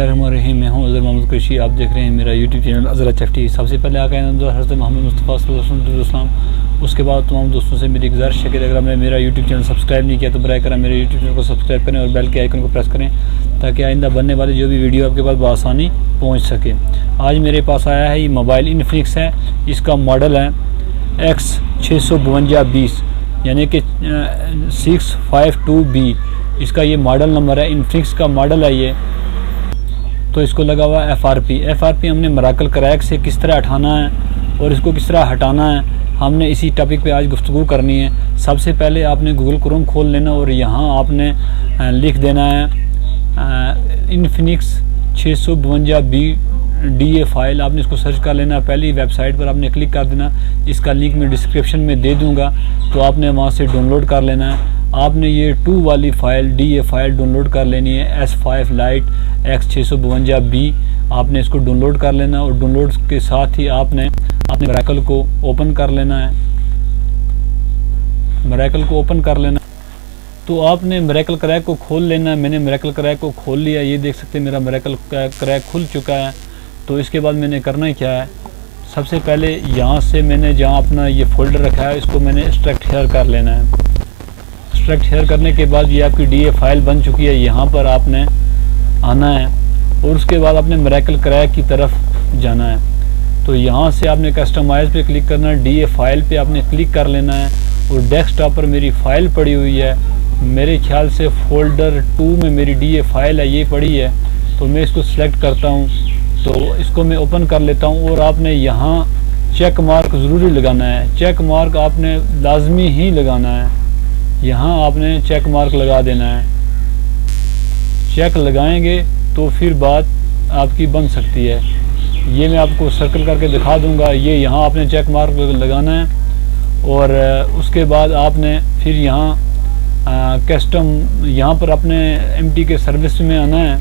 बिस्मिल्लाहिर्रहमानिर्रहीम। मैं हूं अज़हर मोहम्मद कुरैशी। आप देख रहे हैं मेरा यूट्यूब चैनल अज़हर एचएफटी। सबसे पहले आका हज़रत मोहम्मद मुस्तफ़ा सल्लल्लाहु अलैहि वसल्लम, उसके बाद तमाम दोस्तों से मेरी गुज़ारिश है कि अगर आपने मेरा यूट्यूब चैनल सब्सक्राइब नहीं किया तो बराए करम मेरे यूट्यूब चैनल को सब्सक्राइब करें और बेल के आइकन को प्रेस करें ताकि आइंदा बनने वाली जो भी वीडियो आपके पास बआसानी पहुँच सके। आज मेरे पास आया है ये मोबाइल इन्फिनिक्स है, इसका मॉडल है X65220 यानी कि 652B इसका ये मॉडल नंबर है। इन्फिनिक्स का मॉडल है ये। तो इसको लगा हुआ है FRP हमने मिराकल क्रैक से किस तरह हटाना है और इसको किस तरह हटाना है, हमने इसी टॉपिक पे आज गुफ्तगू करनी है। सबसे पहले आपने गूगल क्रोम खोल लेना और यहाँ आपने लिख देना है इन्फिनिक्स 652B DA फाइल। आपने इसको सर्च कर लेना। पहली वेबसाइट पर आपने क्लिक कर देना। इसका लिंक मैं डिस्क्रिप्शन में दे दूँगा, तो आपने वहाँ से डाउनलोड कर लेना है। आपने ये 2 वाली फ़ाइल DA फाइल डाउनलोड कर लेनी है। S5 लाइट X652B आपने इसको डाउनलोड कर लेना और डाउनलोड के साथ ही आपने मिरेकल को ओपन कर लेना है। मिरेकल को ओपन कर लेना, तो आपने मिरेकल क्रैक को खोल लेना है। मैंने मिरेकल क्रैक को खोल लिया, ये देख सकते हैं मेरा मिरेकल क्रैक खुल चुका है। तो इसके बाद मैंने करना क्या है, सबसे पहले यहाँ से मैंने जहाँ अपना ये फोल्डर रखा है इसको मैंने एक्सट्रैक्ट हेयर कर लेना है। एक्सट्रैक्ट हेयर करने के बाद ये आपकी DA फाइल बन चुकी है। यहाँ पर आपने आना है और उसके बाद आपने मिरेकल क्रैक की तरफ जाना है। तो यहाँ से आपने कस्टमाइज पे क्लिक करना है, DA फाइल पे आपने क्लिक कर लेना है और डेस्कटॉप पर मेरी फ़ाइल पड़ी हुई है। मेरे ख्याल से फोल्डर 2 में मेरी DA फाइल है, ये पड़ी है। तो मैं इसको सिलेक्ट करता हूँ, तो इसको मैं ओपन कर लेता हूँ। और आपने यहाँ चेक मार्क ज़रूरी लगाना है। चेक मार्क आपने लाजमी ही लगाना है। यहाँ आपने चेक मार्क लगा देना है। चेक लगाएंगे तो फिर बात आपकी बन सकती है। ये मैं आपको सर्कल करके दिखा दूंगा। ये यहाँ आपने चेक मार्क लगाना है और उसके बाद आपने फिर यहाँ कस्टम यहाँ पर अपने MT के सर्विस में आना है।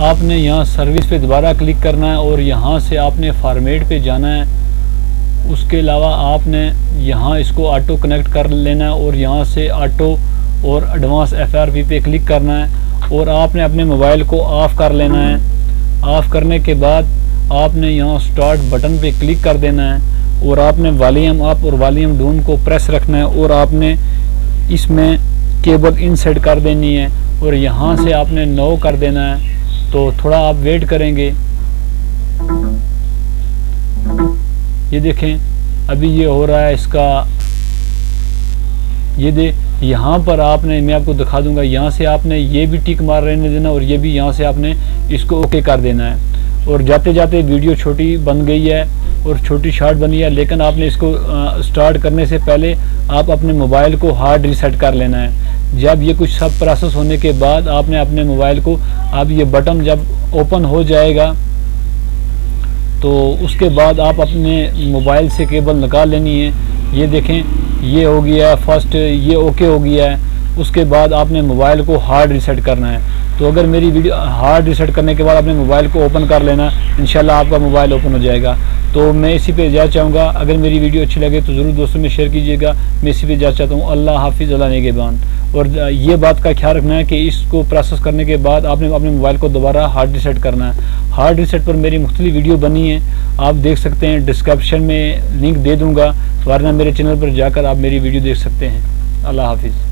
आपने यहाँ सर्विस पे दोबारा क्लिक करना है और यहाँ से आपने फॉर्मेट पे जाना है। उसके अलावा आपने यहाँ इसको ऑटो कनेक्ट कर लेना है और यहाँ से ऑटो और एडवांस FRP पे क्लिक करना है और आपने अपने मोबाइल को ऑफ़ कर लेना है। ऑफ़ करने के बाद आपने यहाँ स्टार्ट बटन पे क्लिक कर देना है और आपने वॉल्यूम अप और वॉल्यूम डाउन को प्रेस रखना है और आपने इसमें केबल इंसर्ट कर देनी है और यहाँ से आपने नो कर देना है। तो थोड़ा आप वेट करेंगे। ये देखें अभी ये हो रहा है इसका। ये यहाँ पर आपने, मैं आपको दिखा दूंगा, यहाँ से आपने ये भी टिक मार रहने देना और ये भी यहाँ से आपने इसको ओके कर देना है। और जाते जाते वीडियो छोटी बन गई है और छोटी शॉर्ट बनी है, लेकिन आपने इसको स्टार्ट करने से पहले आप अपने मोबाइल को हार्ड रीसेट कर लेना है। जब ये कुछ सब प्रोसेस होने के बाद आपने अपने मोबाइल को, अब ये बटन जब ओपन हो जाएगा तो उसके बाद आप अपने मोबाइल से केबल निकाल लेनी है। ये देखें ये हो गया है फर्स्ट, ये ओके हो गया है। उसके बाद आपने मोबाइल को हार्ड रीसेट करना है। तो अगर मेरी वीडियो हार्ड रीसेट करने के बाद आपने मोबाइल को ओपन कर लेना, इंशाल्लाह आपका मोबाइल ओपन हो जाएगा। तो मैं इसी पे जा चाहूँगा, अगर मेरी वीडियो अच्छी लगे तो ज़रूर दोस्तों में शेयर कीजिएगा। मैं इसी पे जा चाहता हूँ। अल्लाह हाफिज़, अल्लाह निगहबान। और ये बात का ख्याल रखना है कि इसको प्रोसेस करने के बाद आपने अपने मोबाइल को दोबारा हार्ड रीसेट करना है। हार्ड रीसेट पर मेरी मुख्तलिफ वीडियो बनी है, आप देख सकते हैं। डिस्क्रिप्शन में लिंक दे दूँगा, वरना मेरे चैनल पर जाकर आप मेरी वीडियो देख सकते हैं। अल्लाह हाफिज़।